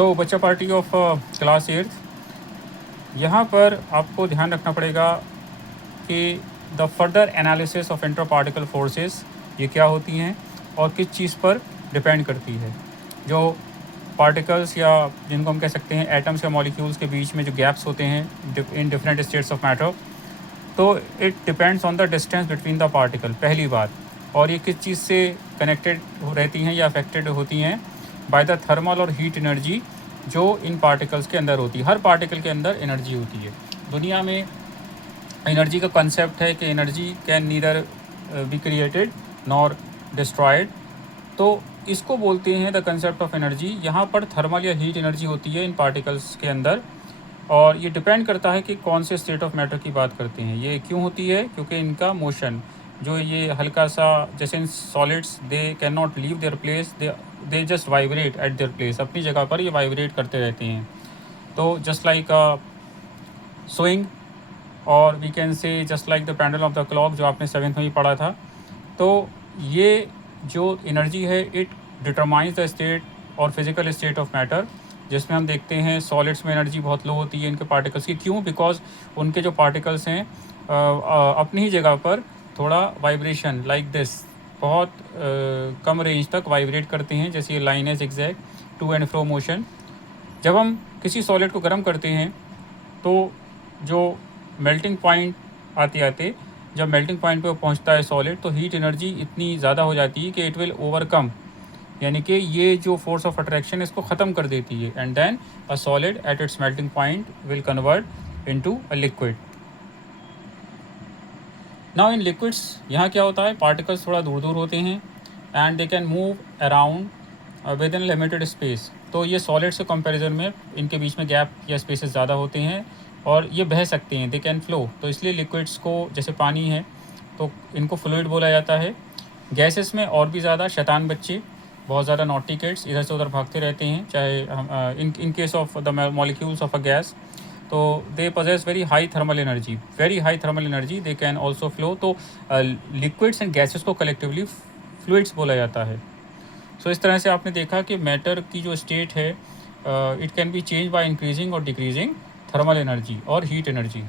सो बच्चा party of class 8th, यहाँ पर आपको ध्यान रखना पड़ेगा कि the further analysis of inter particle forces ये क्या होती हैं और किस चीज़ पर डिपेंड करती है। जो पार्टिकल्स या जिनको हम कह सकते हैं एटम्स या मॉलिक्यूल्स के बीच में जो गैप्स होते हैं in different states of matter, तो it depends on the distance between the particle, पहली बात। और ये किस चीज़ से कनेक्टेड रहती हैं या अफेक्टेड होती हैं, बाय द थर्मल और हीट एनर्जी जो इन पार्टिकल्स के अंदर होती है। हर पार्टिकल के अंदर एनर्जी होती है। दुनिया में एनर्जी का कंसेप्ट है कि energy can neither be created nor destroyed, तो इसको बोलते हैं द कंसेप्ट ऑफ एनर्जी। यहाँ पर थर्मल या हीट एनर्जी होती है इन पार्टिकल्स के अंदर, और ये डिपेंड करता है कि कौन से स्टेट ऑफ मैटर की बात करते हैं। ये क्यों होती है? क्योंकि इनका मोशन, जो ये हल्का सा, जैसे in solids they can not leave their place, they just vibrate at their place, अपनी जगह पर ये वाइब्रेट करते रहते हैं। तो जस्ट लाइक स्विंग, और we can say just like the pendulum of the clock, जो आपने 7th में ही पढ़ा था। तो ये जो एनर्जी है इट डिटरमाइंस द स्टेट और फिजिकल स्टेट ऑफ मैटर, जिसमें हम देखते हैं सॉलिड्स में एनर्जी बहुत लो होती है इनके पार्टिकल्स की। क्यों? बिकॉज उनके जो पार्टिकल्स हैं अपनी ही जगह पर थोड़ा वाइब्रेशन लाइक दिस, बहुत कम रेंज तक वाइब्रेट करते हैं, जैसे ये लाइन है zigzag, to and fro motion. जब हम किसी सॉलिड को गर्म करते हैं तो जो मेल्टिंग पॉइंट आते आते जब मेल्टिंग पॉइंट पे वो पहुंचता है सॉलिड, तो हीट एनर्जी इतनी ज़्यादा हो जाती है कि इट विल ओवरकम, यानी कि ये जो फोर्स ऑफ अट्रैक्शन इसको ख़त्म कर देती है, and then a solid at its melting point will convert into a liquid. Now in liquids यहाँ क्या होता है, पार्टिकल्स थोड़ा दूर दूर होते हैं and they can move around with in limited space. तो ये सॉलिड से कंपैरिजन में इनके बीच में गैप या स्पेसेस ज़्यादा होते हैं और ये बह सकते हैं, दे कैन फ्लो। तो इसलिए लिक्विड्स को, जैसे पानी है तो इनको फ्लूइड बोला जाता है। गैसेस में और भी ज़्यादा शैतान बच्चे, बहुत ज़्यादा नॉटी किड्स इधर से उधर भागते रहते हैं, चाहे हम in case of the molecules of a gas, तो दे possess very high thermal energy, they can also flow. तो लिक्विड्स एंड गैसेस को कलेक्टिवली फ्लूइड्स बोला जाता है। सो इस तरह से आपने देखा कि मैटर की जो स्टेट है it can be change by increasing और डिक्रीजिंग थर्मल एनर्जी और हीट एनर्जी।